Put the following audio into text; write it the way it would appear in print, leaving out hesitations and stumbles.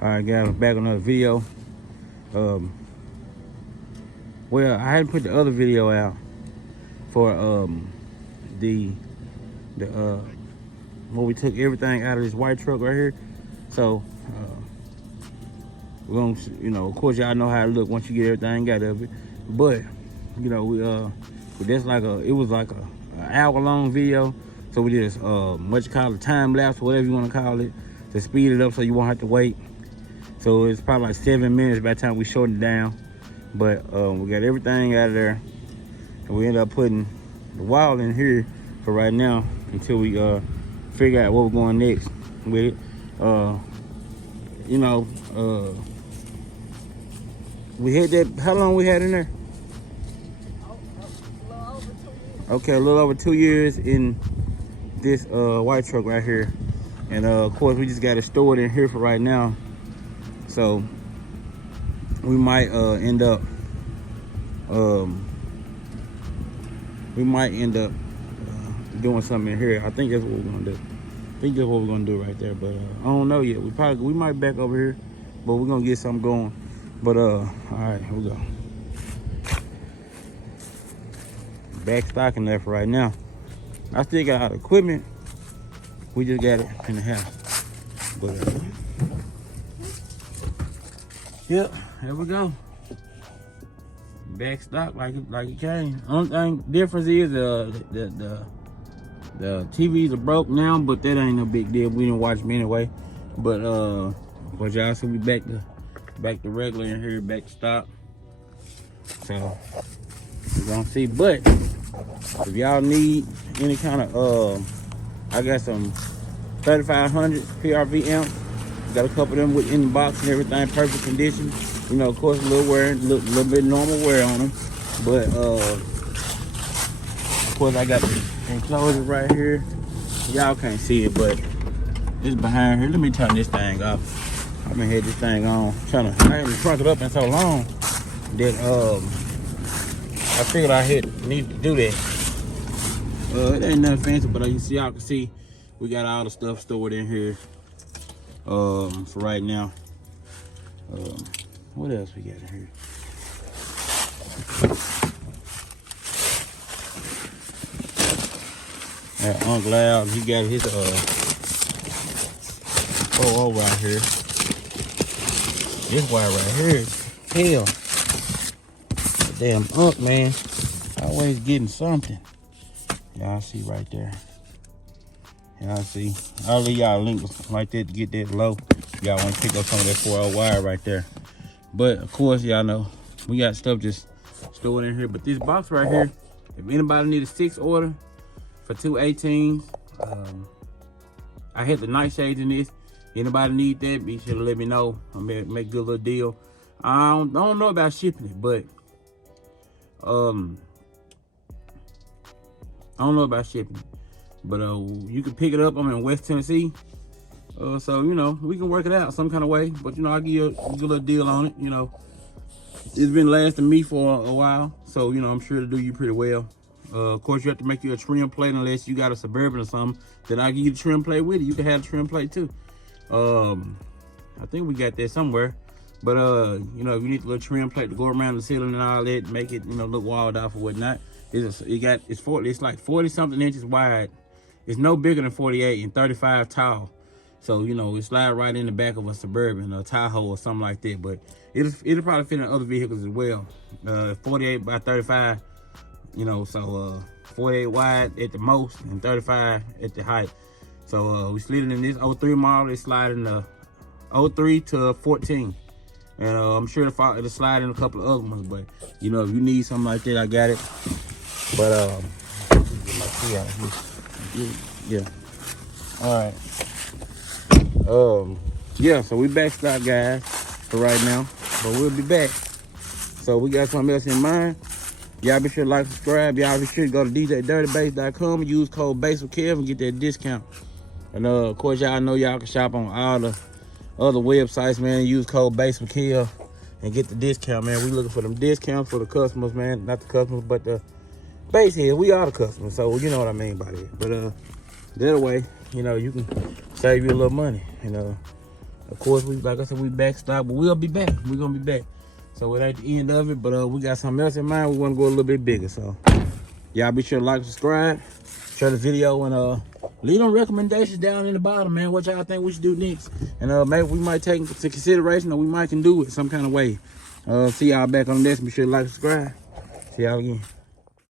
All right, guys, I'm back on another video. Well, I hadn't put the other video out for where we took everything out of this white truck right here. So we're gonna, you know, of course y'all know how it look once you get everything out of it. But you know, that's like it was like an hour-long video. So we did what you call a time lapse, whatever you want to call it, to speed it up so you won't have to wait. So it's probably like 7 minutes by the time we shortened it down. But we got everything out of there, and we ended up putting the wall in here for right now until we figure out what we're going next with it. You know, we had that. How long we had in there? Okay, a little over 2 years in this white truck right here, and of course we just got it stored in here for right now. So we might end up doing something in here. I think that's what we're gonna do. I think that's what we're gonna do right there. But I don't know yet. We might back over here, but we're gonna get something going. But all right, here we go. Back stocking there for right now. I still got all the equipment. We just got it in the house. But yep, here we go. Back stock like it came. Only thing difference is the TVs are broke now, but that ain't no big deal. We didn't watch them anyway. But y'all see we back to regular in here, back to stock. So we're gonna see. But if y'all need any kind of I got some 3500 PRV amps. Got a couple of them in the box and everything, perfect condition. You know, of course, a little wear, little bit normal wear on them. But of course, I got the enclosure right here. Y'all can't see it, but it's behind here. Let me turn this thing off. I've been had this thing on, I haven't shrunk it up in so long that I figured I need to do that. It ain't nothing fancy, but y'all can see we got all the stuff stored in here for right now. What else we got in here? Uncle Al, he got his right here. This wire right here, hell, damn Unc, man, always getting something. Y'all see right there. Y'all see. I'll leave y'all a link like that to get that low. Y'all want to pick up some of that 4L wire right there. But of course, y'all know we got stuff just stored in here. But this box right here, if anybody need a 6 order for 2 18s, I had the nightshades in this. Anybody need that, be sure to let me know. I'll make a good little deal. I don't know about shipping it, but I don't know about shipping it. But you can pick it up. I'm in West Tennessee. So, you know, we can work it out some kind of way. But, you know, I'll give you a good little deal on it. You know, it's been lasting me for a while. So, you know, I'm sure it'll do you pretty well. Of course, you have to make you a trim plate unless you got a Suburban or something. Then I'll give you the trim plate with it. You can have the trim plate too. I think we got that somewhere. But, you know, if you need the little trim plate to go around the ceiling and all that, make it, you know, look walled off or whatnot. It's like 40-something inches wide. It's no bigger than 48 and 35 tall. So, you know, it slide right in the back of a Suburban or a Tahoe or something like that. But it'll probably fit in other vehicles as well. 48 by 35, you know, so 48 wide at the most and 35 at the height. So we slid it in this 03 model. It's sliding the 03 to 14. And I'm sure it'll slide in a couple of other ones. But, you know, if you need something like that, I got it. But, yeah. All right. Yeah, so we back stock, guys, for right now. But we'll be back. So we got something else in mind. Y'all be sure to like, subscribe. Y'all be sure to go to djdirtybass.com and use code BASSWITHKEV and get that discount. And of course, y'all know y'all can shop on all the other websites, man. Use code BASSWITHKEV and get the discount, man. We looking for them discounts for the customers, man. Not the customers, but the base heads. We are the customers, so you know what I mean by that. But the other way, you know, you can save you a little money. You know, Of course, like I said, we backstock, but we'll be back. We're gonna be back. So it ain't the end of it, but we got something else in mind. We want to go a little bit bigger. So y'all be sure to like, subscribe, share the video, and leave them recommendations down in the bottom, man. What y'all think we should do next, and maybe we might take into consideration, or we might can do it some kind of way. See y'all back on this. Be sure to like, subscribe. See y'all again.